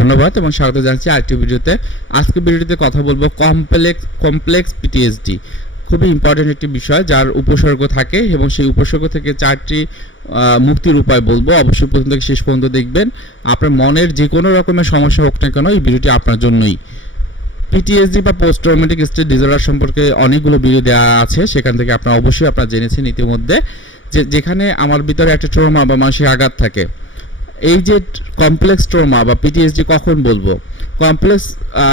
ধন্যবাদ এবং স্বাগত জানাচ্ছি আরেকটি ভিডিওতে। আজকে ভিডিওতে কথা বলব কমপ্লেক্স কমপ্লেক্স পিটিএসডি খুবই ইম্পর্টেন্ট একটি বিষয়, যার উপসর্গ থাকে এবং সেই উপসর্গ থেকে চারটি মুক্তির উপায় বলব। অবশ্যই প্রথম থেকে শেষ পর্যন্ত দেখবেন। আপনার মনের যে কোনো রকমের সমস্যা হোক না কেন, এই ভিডিওটি আপনার জন্যই। পিটিএসডি বা পোস্ট ট্রমেটিক স্ট্রেস ডিসঅর্ডার সম্পর্কে অনেকগুলো ভিডিও দেওয়া আছে, সেখান থেকে আপনারা অবশ্যই আপনারা জেনেছেন ইতিমধ্যে। যে, যেখানে আমার ভিতরে একটা ট্রমা বা মানসিক আঘাত থাকে। এই যে কমপ্লেক্স ট্রমা বা পিটিএসডি কখন বলব? কমপ্লেক্স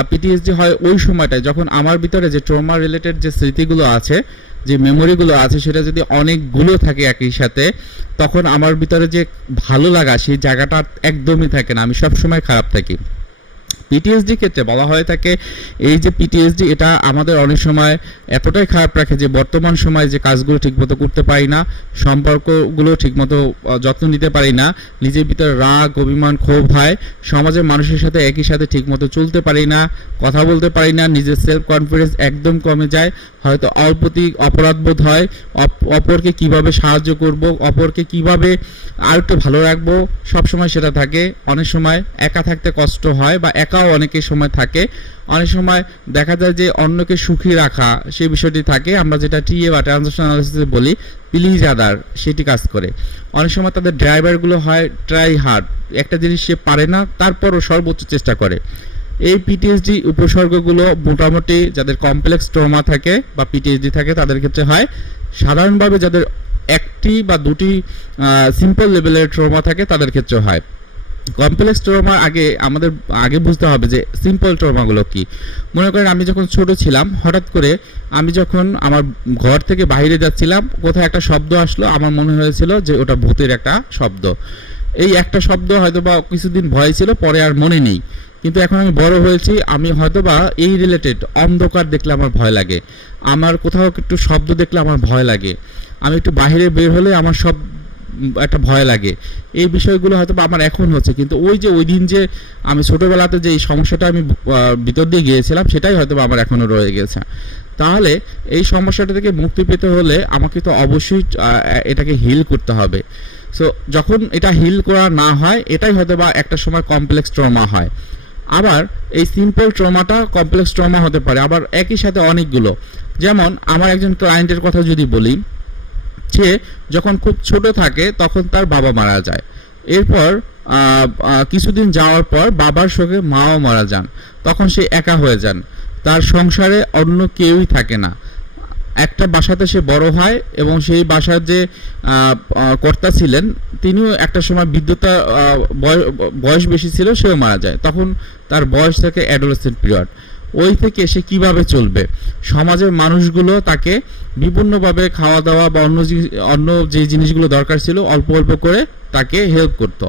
পিটিএসডি হয় ওই সময়টায় যখন আমার ভিতরে যে ট্রমা রিলেটেড যে স্মৃতিগুলো আছে, যে মেমোরিগুলো আছে, সেটা যদি অনেকগুলো থাকে একই সাথে, তখন আমার ভিতরে যে ভালো লাগা, সেই জায়গাটা একদমই থাকে না। আমি সব সময় খারাপ থাকি। পিটিএসডি ক্ষেত্রে বলা হয়ে থাকে, এই যে পিটিএসডি এটা আমাদের অনেক সময় এতটাই খারাপ রাখে যে বর্তমান সময়ে যে কাজগুলো ঠিকমতো করতে পারি না, সম্পর্কগুলো ঠিকমতো যত্ন নিতে পারি না, নিজের ভিতরে রাগ, অভিমান, ক্ষোভ হয় সমাজের মানুষের সাথে একই সাথে ঠিকমতো চলতে পারি না, কথা বলতে পারি না, নিজের সেলফ কনফিডেন্স একদম কমে যায়, হয়তো অল্পতি অপরাধবোধ হয়, অপ- অপরকে কীভাবে সাহায্য করব, অপরকে কীভাবে আর একটু ভালো রাখব, সবসময় সেটা থাকে, অনেক সময় একা থাকতে কষ্ট হয় বা একাও অনেকের সময় থাকে। অনেক সময় দেখা যায় যে অন্যকে সুখী রাখা সেই বিষয়টি থাকে। আমরা যেটা টিএ বা ট্রানজাকশন বলি প্লিজ আদার সেটি কাজ করে। অনেক সময় তাদের ড্রাইভারগুলো হয় ট্রাই হার্ড একটা জিনিস সে পারে না, তারপরও সর্বোচ্চ চেষ্টা করে। এই পিটিএসডি উপসর্গগুলো মোটামুটি যাদের কমপ্লেক্স ট্রমা থাকে বা পিটিএসডি থাকে, তাদের ক্ষেত্রে হয়। সাধারণভাবে যাদের একটি বা দুটি সিম্পল লেভেলের ট্রমা থাকে, তাদের ক্ষেত্রে হয়। কমপ্লেক্স ট্রমা আগে আমাদের, আগে বুঝতে হবে যে সিম্পল ট্রমাগুলো কি। মনে করেন আমি যখন ছোট ছিলাম, হঠাৎ করে আমি যখন আমার ঘর থেকে বাইরে যাচ্ছিলাম কোথাও একটা শব্দ আসলো, আমার মনে হয়েছিল যে ওটা ভূতের একটা শব্দ। এই একটা শব্দ হয়তো বা কিছুদিন ভয় ছিল, পরে আর মনে নেই। কিন্তু এখন আমি বড় হয়েছি, আমি হয়তো বা এই রিলেটেড অন্ধকার দেখলে আমার ভয় লাগে। আমার কোথাও একটু শব্দ দেখলে আমার ভয় লাগে। আমি একটু বাইরে বের হলে আমার সব একটা ভয় লাগে। এই বিষয়গুলো হয়তো আমার এখন হচ্ছে, কিন্তু ওই যে ওই দিন যে আমি ছোটোবেলাতে যে এই সমস্যাটা আমি ভিতর দিয়ে গিয়েছিলাম, সেটাই হয়তো আমার এখনও রয়ে গেছে। তাহলে এই সমস্যাটা থেকে মুক্তি পেতে হলে আমাকে তো অবশ্যই এটাকে হিল করতে হবে। সো যখন এটা হিল করা না হয়, এটাই হয়তো বা একটা সময় কমপ্লেক্স ট্রমা হয়। আবার এই সিম্পল ট্রমাটা কমপ্লেক্স ট্রমা হতে পারে। আবার একই সাথে অনেকগুলো। যেমন, আমার একজন ক্লায়েন্টের কথা যদি বলি সে যখন খুব ছোট থাকে তখন তার বাবা মারা যায়। এরপর কিছুদিন যাওয়ার পর বাবার সঙ্গে মাও মারা যান। তখন সে একা হয়ে যান। তার সংসারে অন্য কেউই থাকে না। একটা বাসাতে সে বড় হয় এবং সেই বাসার যে কর্তা ছিলেন, তিনিও একটা সময় বিদ্যুতা বয়স বেশি ছিল, সেও মারা যায়। তখন তার বয়স থাকে অ্যাডোলেসেন্ট পিরিয়ড। ওই থেকে সে কীভাবে চলবে? সমাজের মানুষগুলো তাকে বিভিন্নভাবে খাওয়া দাওয়া বা অন্য অন্য যে জিনিসগুলো দরকার ছিল অল্প অল্প করে তাকে হেল্প করতো।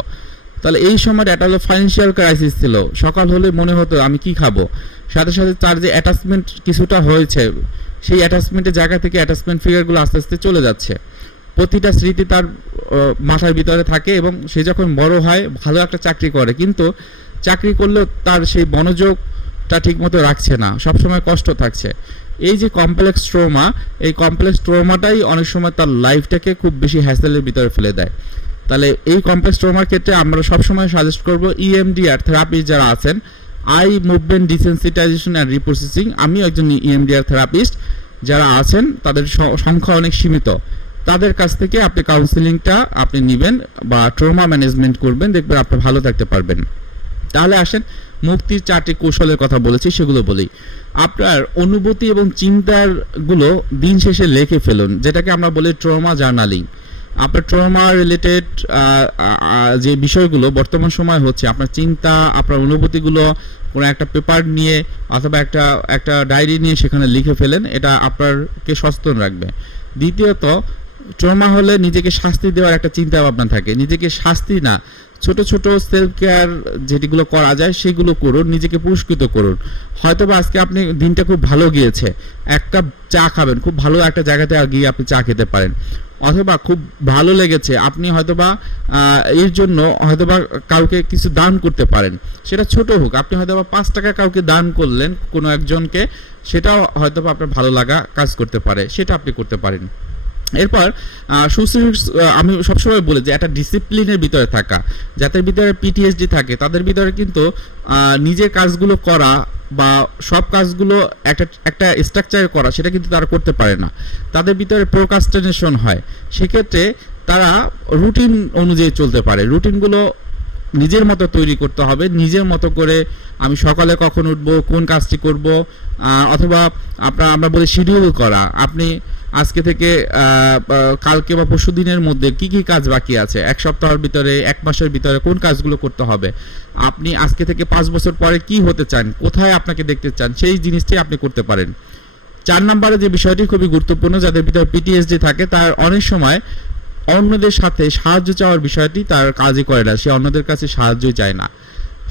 তাহলে এই সময়টা একটা হলো ফাইন্যান্সিয়াল ক্রাইসিস ছিল। সকাল হলে মনে হতো, আমি কি খাব? সাথে সাথে তার যে অ্যাটাচমেন্ট কিছুটা হয়েছে, সেই অ্যাটাচমেন্টের জায়গা থেকে অ্যাটাচমেন্ট ফিগারগুলো আস্তে আস্তে চলে যাচ্ছে। প্রতিটা স্মৃতি তার মাথার ভিতরে থাকে এবং সে যখন বড় হয়, ভালো একটা চাকরি করে। কিন্তু চাকরি করলেও তার সেই মনোযোগটা ঠিকমতো রাখছে না, সবসময় কষ্ট থাকছে। এই যে কমপ্লেক্স ট্রোমা এই কমপ্লেক্স ট্রোমাটাই অনেক সময় তার লাইফটাকে খুব বেশি হ্যাসেলের ভিতরে ফেলে দেয়। তাহলে এই কমপ্লেক্স ট্রমার ক্ষেত্রে আমরা সবসময় সাজেস্ট করব E ইএমডিআর থেরাপি যারা আছেন eye movement desensitisation and reprocessing আমিও একজন E ইএমডিআর থেরাপিস্ট যারা আছেন, তাদের সংখ্যা অনেক সীমিত। তাদের কাছ থেকে আপনি কাউন্সিলিংটা আপনি নেবেন বা ট্রমা ম্যানেজমেন্ট করবেন, দেখবেন আপনি ভালো থাকতে পারবেন। তাহলে আসেন, মুক্তির চারটি কৌশলের কথা বলেছি, সেগুলো বলি। আপনার অনুভূতি এবং চিন্তারগুলো দিন শেষে লিখে ফেলুন, যেটাকে আমরা বলি ট্রমা জার্নালিং। আপনার ট্রমা রিলেটেড যে বিষয়গুলো বর্তমান সময় হচ্ছে, আপনার চিন্তা, আপনার অনুভূতিগুলো কোনো একটা পেপার নিয়ে অথবা একটা একটা ডায়েরি নিয়ে সেখানে লিখে ফেলেন, এটা আপনারকে সচেতন রাখবে। দ্বিতীয়ত ট্রমা হলে নিজেকে শাস্তি দেওয়ার একটা চিন্তা ভাবনা থাকে। নিজেকে শাস্তি না, ছোট ছোট সেলফ কেয়ার যেগুলো করা যায় সেগুলো করুন, নিজেকে পুরস্কৃত করুন। হয়তো বা আজকে আপনি দিনটা খুব ভালো গিয়েছে, একটা চা খাবেন, খুব ভালো একটা জায়গাতে গিয়ে আপনি চা খেতে পারেন। অথবা খুব ভালো লেগেছে, আপনি হয়তোবা এর জন্য হয়তোবা কাউকে কিছু দান করতে পারেন। সেটা ছোট হোক, আপনি হয়তোবা পাঁচ টাকা কাউকে দান করলেন কোনো একজনকে, সেটাও হয়তোবা আপনার ভালো লাগা কাজ করতে পারে, সেটা আপনি করতে পারেন। এরপর আহ, আমি সবসময় বলি যে একটা ডিসিপ্লিনের ভিতরে থাকা। যাদের ভিতরে পিটিএসডি থাকে তাদের ভিতরে কিন্তু নিজের কাজগুলো করা বা সব কাজগুলো একটা একটা স্ট্রাকচার করা সেটা কিন্তু তারা করতে পারে না। তাদের ভিতরে প্রোকাস্টিনেশন হয়। সেক্ষেত্রে তারা রুটিন অনুযায়ী চলতে পারে। রুটিনগুলো নিজের মতো তৈরি করতে হবে, নিজের মতো করে আমি সকালে কখন উঠবো, কোন কাজটি করব অথবা আপনার আমরা বলি শিডিউল করা। আপনি আজকে থেকে কালকে বা পরশু দিনের মধ্যে কি কি কাজ বাকি আছে? এক সপ্তাহের ভিতরে, এক মাসের ভিতরে কোন কাজগুলো করতে হবে? আপনি আজকে থেকে পাঁচ বছর পরে কি হতে চান? কোথায় আপনাকে দেখতে চান? সেই জিনিসটি আপনি করতে পারেন। চার নম্বরে যে বিষয়টি খুবই গুরুত্বপূর্ণ, যাদের ভিতরে পিটিএসডি থাকে, তার অনেক সময় অন্যদের সাথে সাহায্য চাওয়ার বিষয়টি তার কাজই করে না। সে অন্যদের কাছে সাহায্যই চায় না।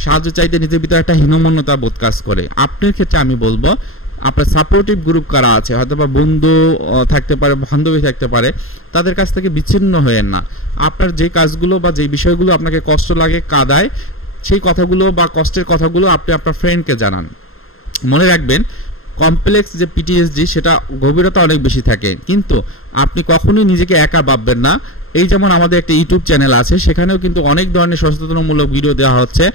সাহায্য চাইতে নিজের ভিতরে একটা হীনমন্যতা বোধ কাজ করে। আপনার ক্ষেত্রে আমি বলব, আপনার সাপোর্টিভ গ্রুপ কারা আছে হয়তো বা বন্ধু থাকতে পারে, বান্ধবী থাকতে পারে, তাদের কাছ থেকে বিচ্ছিন্ন হয়েন না। আপনার যে কাজগুলো বা যে বিষয়গুলো আপনাকে কষ্ট লাগে, কাদায়, সেই কথাগুলো বা কষ্টের কথাগুলো আপনি আপনার ফ্রেন্ডকে জানান। মনে রাখবেন কমপ্লেক্স যে পিটিএসডি সেটা গভীরতা অনেক বেশি থাকে। কিন্তু আপনি কখনোই নিজেকে একা ভাববেন না। এই যেমন আমাদের একটা ইউটিউব চ্যানেল আছে, সেখানেও কিন্তু অনেক ধরনের সচেতনমূলক ভিডিও দেওয়া হচ্ছে।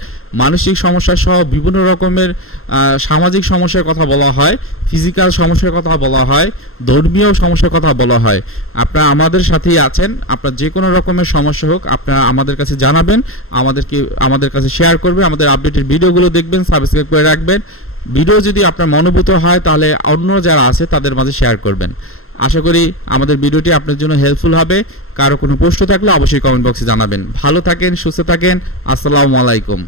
মানসিক সমস্যা সহ বিভিন্ন রকমের সামাজিক সমস্যার কথা বলা হয় ফিজিক্যাল সমস্যার কথা বলা হয়, ধর্মীয় সমস্যার কথা বলা হয়। আপনারা আমাদের সাথেই আছেন। আপনার যে কোনো রকমের সমস্যা হোক, আপনারা আমাদের কাছে জানাবেন। আমাদেরকে, আমাদের কাছে শেয়ার করবেন। আমাদের আপডেটের ভিডিওগুলো দেখবেন সাবস্ক্রাইব করে রাখবেন। ভিডিও যদি আপনার মনোভূত হয়, তাহলে অন্য যারা আছে, তাদের মাঝে শেয়ার করবেন। আশা করি আমাদের ভিডিওটি আপনার জন্য হেল্পফুল হবে। কারও কোনো প্রশ্ন থাকলে অবশ্যই কমেন্ট বক্সে জানাবেন। ভালো থাকেন, সুস্থ থাকেন। আসসালামু আলাইকুম।